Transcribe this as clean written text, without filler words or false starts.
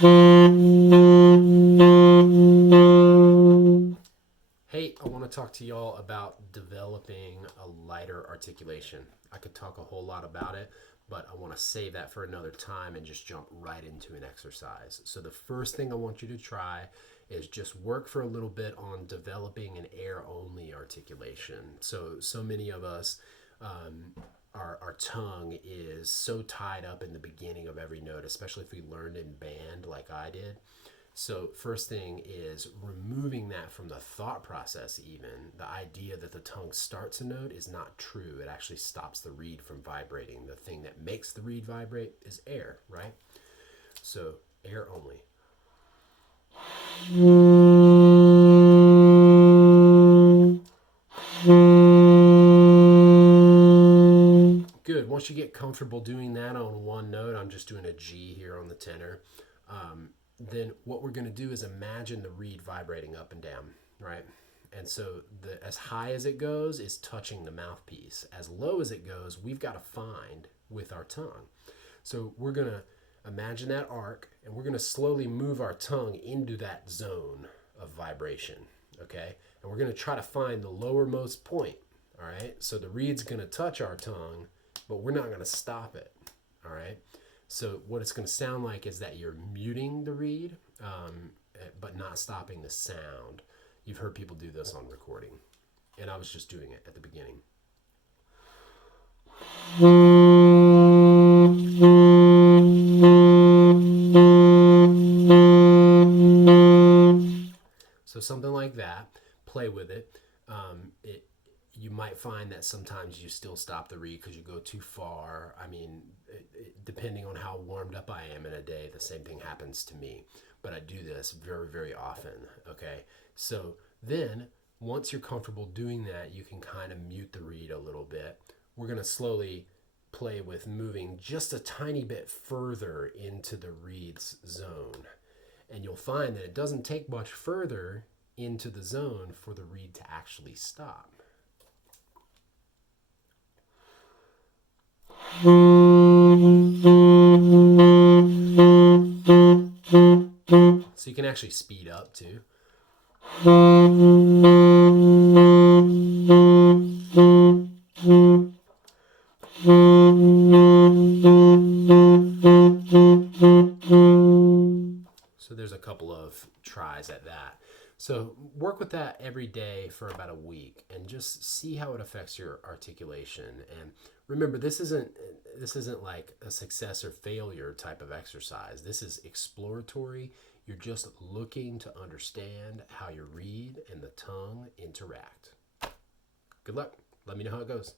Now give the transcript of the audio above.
Hey, I want to talk to y'all about developing a lighter articulation. I could talk a whole lot about it, but I want to save that for another time and just jump right into an exercise. So, the first thing I want you to try is just work for a little bit on developing an air only articulation. So many of us, our tongue is so tied up in the beginning of every note, especially if we learned in band like I did. So, first thing is removing that from the thought process, even. The idea that the tongue starts a note is not true. It actually stops the reed from vibrating. The thing that makes the reed vibrate is air, right? So, air only. Good. Once you get comfortable doing that on one note, I'm just doing a G here on the tenor. Then what we're going to do is imagine the reed vibrating up and down, right? And so as high as it goes is touching the mouthpiece. As low as it goes, we've got to find with our tongue. So we're going to imagine that arc, and we're going to slowly move our tongue into that zone of vibration, okay? And we're going to try to find the lowermost point, all right? So the reed's going to touch our tongue, but we're not going to stop it, all right? So what it's going to sound like is that you're muting the reed, but not stopping the sound. You've heard people do this on recording, and I was just doing it at the beginning. So something like that. Play with it. You might find that sometimes you still stop the reed because you go too far. I mean, depending on how warmed up I am in a day, the same thing happens to me. But I do this very, very often, okay? So then, once you're comfortable doing that, you can kind of mute the reed a little bit. We're going to slowly play with moving just a tiny bit further into the reed's zone. And you'll find that it doesn't take much further into the zone for the reed to actually stop. So you can actually speed up too. So there's a couple of tries at that. So work with that every day for about a week and just see how it affects your articulation. And remember, this isn't like a success or failure type of exercise. This is exploratory. You're just looking to understand how your reed and the tongue interact. Good luck. Let me know how it goes.